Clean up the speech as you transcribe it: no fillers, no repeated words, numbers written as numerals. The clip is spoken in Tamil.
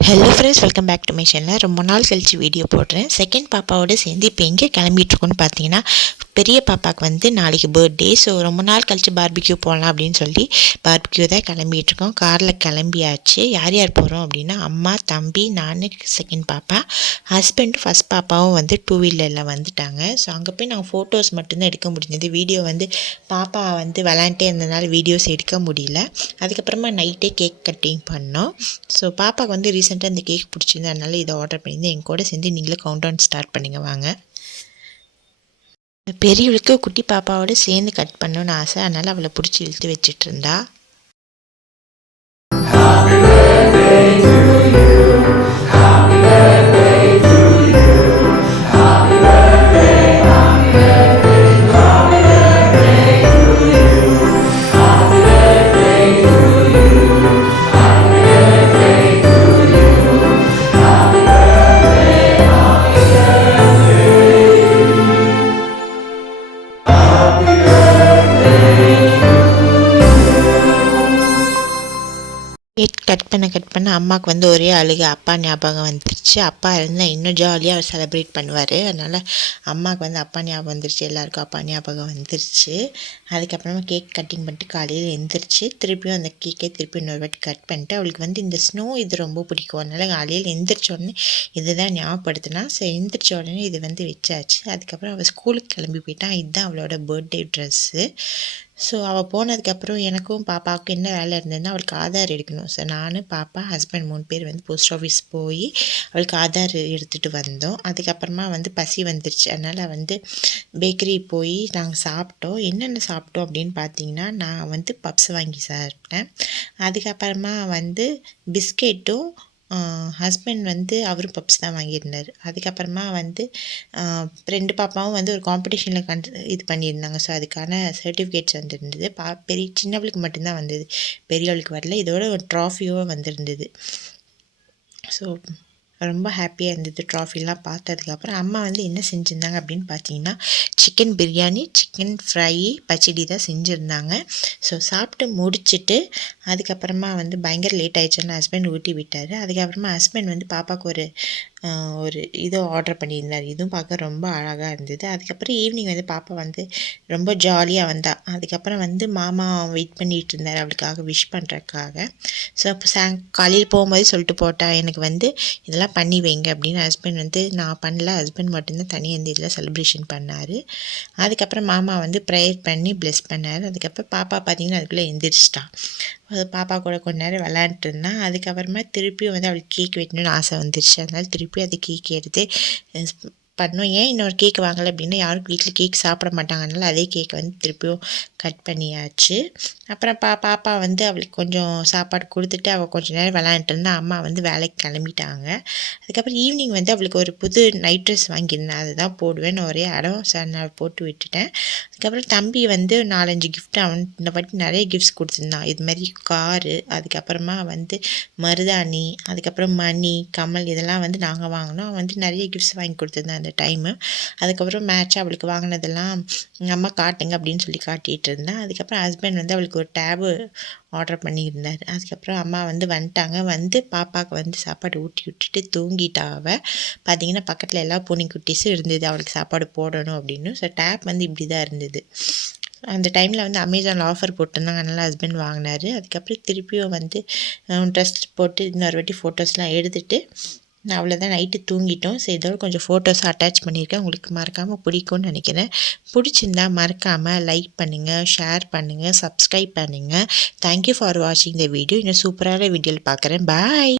Hello friends, welcome back to my channel. ரொம்ப நாள் கழிச்சு வீடியோ போடுறேன். செகண்ட் பாப்பாவோட சேர்ந்து இப்போ எங்கே கிளம்பிட்டுருக்கோன்னு பார்த்தீங்கன்னா, பெரிய பாப்பாவுக்கு வந்து நாளைக்கு பர்த்டே. ஸோ ரொம்ப நாள் கழிச்சு பார்பிக்யூ போகலாம் அப்படின்னு சொல்லி பார்பிக்யூ தான் கிளம்பிகிட்ருக்கோம். காரில் கிளம்பியாச்சு. யார் யார் போகிறோம் அப்படின்னா, அம்மா, தம்பி, நான், செகண்ட் பாப்பா, ஹஸ்பண்டும் ஃபஸ்ட் பாப்பாவும் வந்து டூ வீலரில் வந்துட்டாங்க. ஸோ அங்கே போய் நாங்கள் ஃபோட்டோஸ் மட்டும்தான் எடுக்க முடிஞ்சது. வீடியோ வந்து பாப்பா வந்து விளாண்டே இருந்ததுனால வீடியோஸ் எடுக்க முடியல. அதுக்கப்புறமா நைட்டே கேக் கட்டிங் பண்ணோம். ஸோ பாப்பாவுக்கு வந்து ரீசெண்டாக இந்த கேக் பிடிச்சிருந்து, அதனால் இதை ஆர்டர் பண்ணியிருந்தேன். என் கூட சேர்ந்து நீங்களும் கவுண்ட் டவுன் ஸ்டார்ட் பண்ணிங்க வாங்க. பெரியவளுக்கு குட்டி பாப்பாவோடு சேர்ந்து கட் பண்ணணுன்னு ஆசை, அதனால் அவளை பிடிச்சி இழுத்து வச்சுட்டு இருந்தா. கேக் கட் பண்ண அம்மாவுக்கு வந்து ஒரே அழுக. அப்பா ஞாபகம் வந்துருச்சு. அப்பா இருந்தால் இன்னும் ஜாலியாக அவர் செலிப்ரேட் பண்ணுவார். அதனால் அம்மாவுக்கு வந்து அப்பா ஞாபகம் வந்துருச்சு. எல்லாருக்கும் அப்பா ஞாபகம் வந்துருச்சு. அதுக்கப்புறமா கேக் கட்டிங் பண்ணிட்டு காலையில் எழுந்திரிச்சு திருப்பியும் அந்த கேக்கை திருப்பி இன்னொரு வாட்டி கட் பண்ணிட்டு, அவளுக்கு வந்து இந்த ஸ்னோ இது ரொம்ப பிடிக்கும். அதனால் காலையில் எழுந்திரிச்ச உடனே இதுதான் ஞாபகப்படுத்தினா. ஸோ எழுந்திரிச்ச உடனே இது வந்து வச்சாச்சு. அதுக்கப்புறம் அவள் ஸ்கூலுக்கு கிளம்பி போயிட்டான். இதுதான் அவளோட பர்த்டே ட்ரெஸ்ஸு. ஸோ அவள் போனதுக்கப்புறம் எனக்கும் பாப்பாவுக்கும் என்ன வேலை இருந்ததுன்னா, அவளுக்கு ஆதார் எடுக்கணும். ஸோ நான், பாப்பா, ஹஸ்பண்ட் 3 பேர் வந்து போஸ்ட் ஆஃபீஸ் போய் அவளுக்கு ஆதார் எடுத்துகிட்டு வந்தோம். அதுக்கப்புறமா வந்து பசி வந்துருச்சு. அதனால் வந்து பேக்கரி போய் நாங்கள் சாப்பிட்டோம். என்னென்ன சாப்பிட்டோம் அப்படின்னு பார்த்தீங்கன்னா, நான் வந்து பப்ஸ் வாங்கி சாப்பிட்டேன். அதுக்கப்புறமா வந்து பிஸ்கெட்டும், ஹஸ்பண்ட் வந்து அவரும் பப்ஸ் தான் வாங்கியிருந்தார். அதுக்கப்புறமா வந்து 2 பாப்பாவும் வந்து ஒரு காம்படிஷனில் இது பண்ணியிருந்தாங்க. ஸோ அதுக்கான சர்டிஃபிகேட்ஸ் வந்துருந்தது. சின்னவளுக்கு மட்டும்தான் வந்தது, பெரியவளுக்கு வரல. இதோட ஒரு ட்ராஃபியும் வந்திருந்தது. ஸோ ரொம்ப ஹாப்பியாக இருந்தது ட்ராஃபிலாம் பார்த்ததுக்கப்புறம். அம்மா வந்து என்ன செஞ்சுருந்தாங்க அப்படின்னு பார்த்தீங்கன்னா, சிக்கன் பிரியாணி, சிக்கன் ஃப்ரை, பச்சடி தான் செஞ்சுருந்தாங்க. ஸோ சாப்பிட்டு முடிச்சுட்டு அதுக்கப்புறமா வந்து பயங்கர லேட் ஆகிடுச்சுன்னு ஹஸ்பண்ட் ஊட்டி விட்டார். அதுக்கப்புறமா ஹஸ்பண்ட் வந்து பாப்பாவுக்கு ஒரு இது ஆர்டர் பண்ணியிருந்தார். இதுவும் பார்க்க ரொம்ப அழகாக இருந்தது. அதுக்கப்புறம் ஈவினிங் வந்து பாப்பா வந்து ரொம்ப ஜாலியாக வந்தா. அதுக்கப்புறம் வந்து மாமா வெயிட் பண்ணிகிட்டு இருந்தார் அவளுக்காக விஷ் பண்ணுறதுக்காக. ஸோ அப்போ காலையில் போகும்போது சொல்லிட்டு போட்டா, எனக்கு வந்து இதெல்லாம் பண்ணி வைங்க அப்படின்னு. ஹஸ்பண்ட் வந்து நான் பண்ணல, ஹஸ்பண்ட் மட்டும்தான் தனியாக இந்த இதில் செலிப்ரேஷன் பண்ணார். அதுக்கப்புறம் மாமா வந்து ப்ரேயர் பண்ணி ப்ளெஸ் பண்ணார். அதுக்கப்புறம் பாப்பா பார்த்திங்கன்னா அதுக்குள்ளே எந்திரிச்சிட்டா. பாப்பா கூட கொஞ்ச நேரம் விளையாண்டுட்டு இருந்தான். அதுக்கப்புறமா திருப்பியும் வந்து அவளுக்கு கேக் வெட்டணும்னு ஆசை வந்துருச்சு. அதனால் திருப்பி அது கேக் எடுத்து பண்ணோம். ஏன் இன்னொரு கேக் வாங்கலை அப்படின்னா, யாரும் வீட்டில் கேக் சாப்பிட மாட்டாங்க. அதனால் அதே கேக்கை வந்து திருப்பியும் கட் பண்ணியாச்சு. அப்புறம் பாப்பா வந்து அவளுக்கு கொஞ்சம் சாப்பாடு கொடுத்துட்டு அவள் கொஞ்சம் நேரம் விளையாண்டுட்டு இருந்தா. அம்மா வந்து வேலைக்கு கிளம்பிட்டாங்க. அதுக்கப்புறம் ஈவினிங் வந்து அவளுக்கு ஒரு புது நைட் ட்ரெஸ் வாங்கியிருந்தேன். அதுதான் போடுவேன்னு ஒரே இடம். சார் நான் போட்டு விட்டுட்டேன். அதுக்கப்புறம் தம்பி வந்து 4-5 கிஃப்ட் அவன் இந்த வாட்டி நிறைய கிஃப்ட்ஸ் கொடுத்துருந்தான். இதுமாதிரி காரு, அதுக்கப்புறமா வந்து மருதாணி, அதுக்கப்புறம் மணி, கமல் இதெல்லாம் வந்து நாங்கள் வாங்கினோம். அவன் வந்து நிறைய கிஃப்ட்ஸ் வாங்கி கொடுத்துருந்தான் அந்த டைமு. அதுக்கப்புறம் மேட்சாக அவளுக்கு வாங்கினதெல்லாம் எங்கள் அம்மா காட்டுங்க அப்படின்னு சொல்லி காட்டிகிட்டு இருந்தேன். அதுக்கப்புறம் ஹஸ்பண்ட் வந்து அவளுக்கு ஒரு டேபு ஆர்டர் பண்ணியிருந்தார். அதுக்கப்புறம் அம்மா வந்து வந்துட்டாங்க. வந்து பாப்பாவுக்கு வந்து சாப்பாடு ஊட்டி விட்டுட்டு தூங்கிட்டா. அவள் பார்த்திங்கன்னா பக்கத்தில் எல்லா பூனைக்குட்டிஸும் இருந்தது அவளுக்கு சாப்பாடு போடணும் அப்படின்னு. ஸோ டேப் வந்து இப்படி தான் இருந்தது. அந்த டைமில் வந்து அமேசானில் ஆஃபர் போட்டிருந்தாங்க. அதனால் ஹஸ்பண்ட் வாங்கினார். அதுக்கப்புறம் திருப்பியும் வந்து ட்ரெஸ் போட்டு இன்னொரு வாட்டி ஃபோட்டோஸ்லாம் எடுத்துகிட்டு நான் அவ்வளோதான் நைட்டு தூங்கிட்டோம். ஸோ இதோட கொஞ்சம் ஃபோட்டோஸ் அட்டாச் பண்ணியிருக்கேன். உங்களுக்கு மறக்காமல் பிடிக்கும்னு நினைக்கிறேன். பிடிச்சிருந்தா மறக்காமல் லைக் பண்ணுங்கள், ஷேர் பண்ணுங்கள், சப்ஸ்கிரைப் பண்ணுங்கள். தேங்க்யூ ஃபார் வாட்சிங் த வீடியோ. இன்னும் சூப்பரான வீடியோவில் பார்க்குறேன். பாய்.